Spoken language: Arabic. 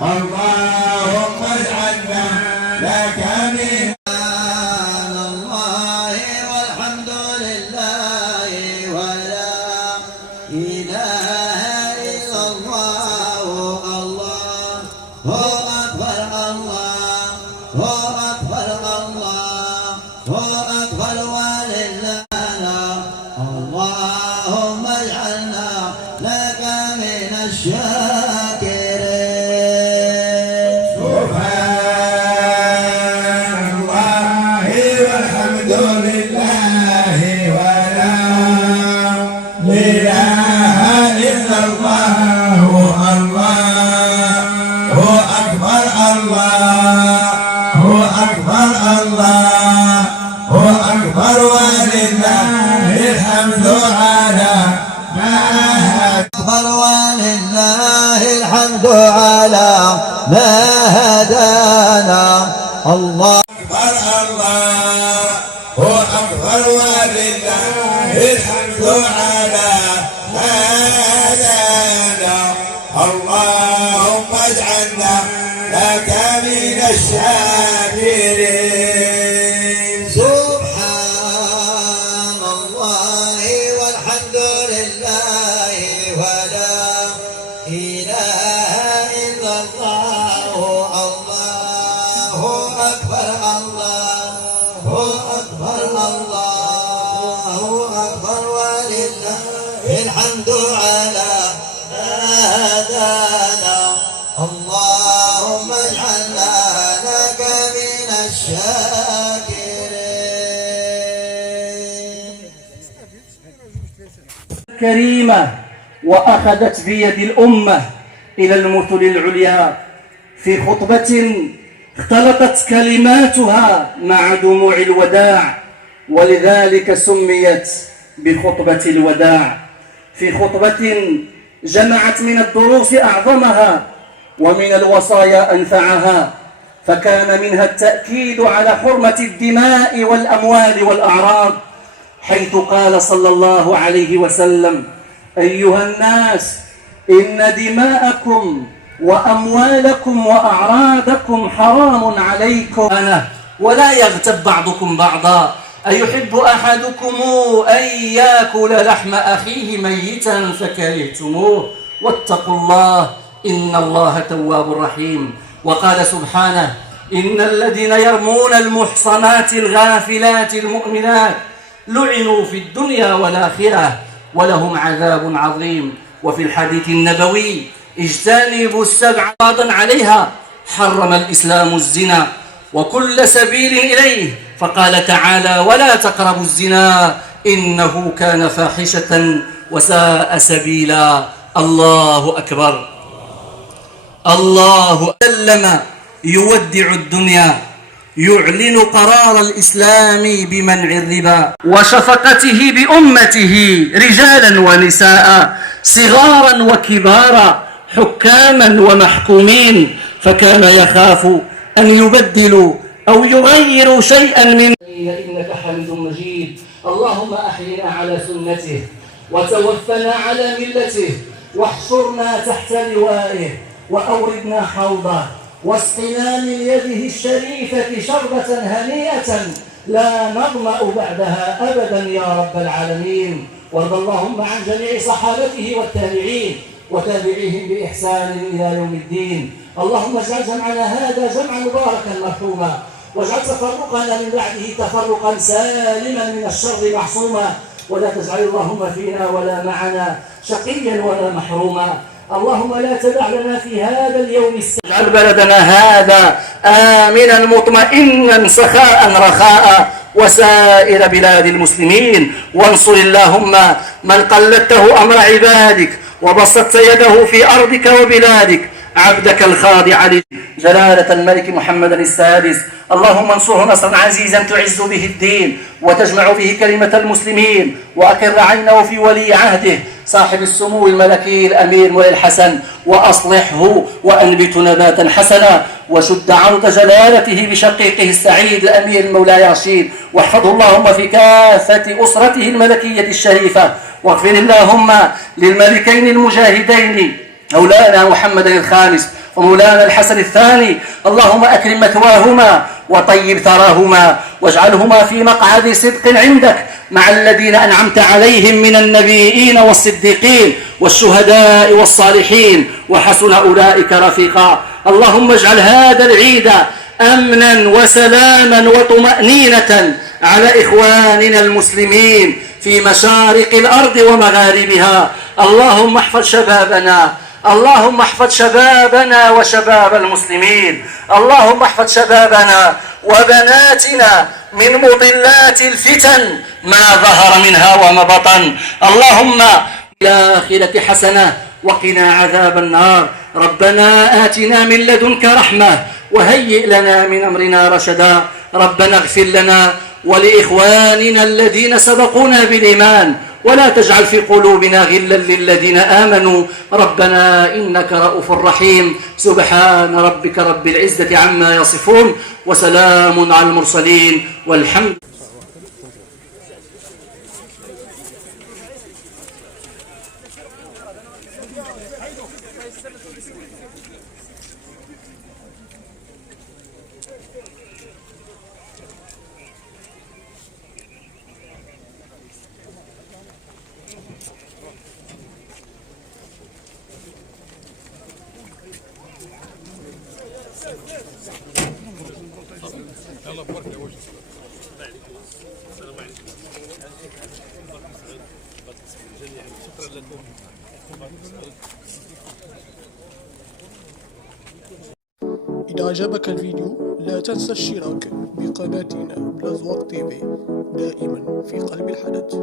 اللهم اجعلنا لك من الله والحمد لله ولا إله إلا الله. الله أكبر الله أكبر الله أكبر ولله. اللهم اجعلنا لك من الشاكرين. سبحان الله والحمد لله ولا إله إلا الله. الله أكبر الله أكبر الله أكبر ولله الحمد على ما أكبر ولله الحمد على ما هدانا. الله أكبر الله أكبر ولله الحمد على ما هدانا. اللهم اجعلنا لك من الشاكرين. سبحان الله والحمد لله ولا إله إلا الله. الله أكبر الله أكبر الله أكبر ولله الحمد على ما هدانا. اللهم اجعلنا لك من الشاكرين. كريمة وأخذت بيد الأمة إلى المثل العليا في خطبة اختلطت كلماتها مع دموع الوداع، ولذلك سميت بخطبة الوداع. في خطبة جمعت من الدروس أعظمها ومن الوصايا أنفعها، فكان منها التأكيد على حرمة الدماء والأموال والأعراض، حيث قال صلى الله عليه وسلم: أيها الناس، إن دماءكم وأموالكم وأعراضكم حرام عليكم ولا يغتب بعضكم بعضا. أيحب أحدكم أن يأكل لحم أخيه ميتا فكرهتموه، واتقوا الله إن الله تواب رحيم. وقال سبحانه: إن الذين يرمون المحصنات الغافلات المؤمنات لعنوا في الدنيا والآخرة ولهم عذاب عظيم. وفي الحديث النبوي: اجتنبوا السبع عوضا عليها حرم الإسلام الزنا وكل سبيل إليه، فقال تعالى: ولا تقربوا الزنا إنه كان فاحشة وساء سبيلا. الله أكبر. الله سلم يودع الدنيا، يعلن قرار الإسلام بمنع الربا وشفقته بأمته، رجالا ونساء، صغارا وكبارا، حكاما ومحكومين، فكان يخاف أن يبدلوا أو يغيروا شيئا من إنك حميد مجيد. اللهم أحينا على سنته وتوفنا على ملته واحشرنا تحت لوائه وأوردنا حوضه واسقنا من يده الشريفة شربة هنيئة لا نظمأ بعدها أبدا يا رب العالمين. وارض اللهم عن جميع صحابته والتابعين وتابعيهم بإحسان إلى يوم الدين. اللهم اجعل جمعنا هذا جمعا مباركا مرحوما، واجعل تفرقنا من بعده تفرقا سالما من الشر معصوما، ولا تجعل اللهم فينا ولا معنا شقيا ولا محروما. اللهم لا تدع لنا في هذا اليوم اجعل بلدنا هذا آمنا مطمئنا سخاء رخاء وسائر بلاد المسلمين، وانصر اللهم من قلدته أمر عبادك وبسطت يده في أرضك وبلادك، عبدك الخاضع لجلالة الملك محمد السادس. اللهم انصره نصرا عزيزا تعز به الدين وتجمع به كلمة المسلمين، وأقر عينه في ولي عهده صاحب السمو الملكي الأمير مولاي الحسن، وأصلحه وأنبت نباتا حسنا، وشد عرض جلالته بشقيقه السعيد الأمير مولاي رشيد، واحفظه اللهم في كافة أسرته الملكية الشريفة، واغفر اللهم للملكين المجاهدين مولانا محمد الخامس ومولانا الحسن الثاني، اللهم أكرم مثواهما وطيب ثراهما واجعلهما في مقعد صدق عندك مع الذين أنعمت عليهم من النبيين والصديقين والشهداء والصالحين وحسن أولئك رفيقا. اللهم اجعل هذا العيد أمنا وسلاما وطمأنينة على إخواننا المسلمين في مشارق الأرض ومغاربها. اللهم احفظ شبابنا، اللهم احفظ شبابنا وشباب المسلمين، اللهم احفظ شبابنا وبناتنا من مضلات الفتن ما ظهر منها وما بطن. اللهم الآخرة حسنة وقنا عذاب النار. ربنا آتنا من لدنك رحمة وهيئ لنا من أمرنا رشدا. ربنا اغفر لنا ولإخواننا الذين سبقونا بالإيمان ولا تجعل في قلوبنا غلا للذين آمنوا. ربنا إنك رؤوف رحيم. سبحان ربك رب العزة عما يصفون وسلام على المرسلين والحمد. إذا أعجبك الفيديو لا تنسى الاشتراك بقناتنا بلازوات تي في، دائما في قلب الحدث.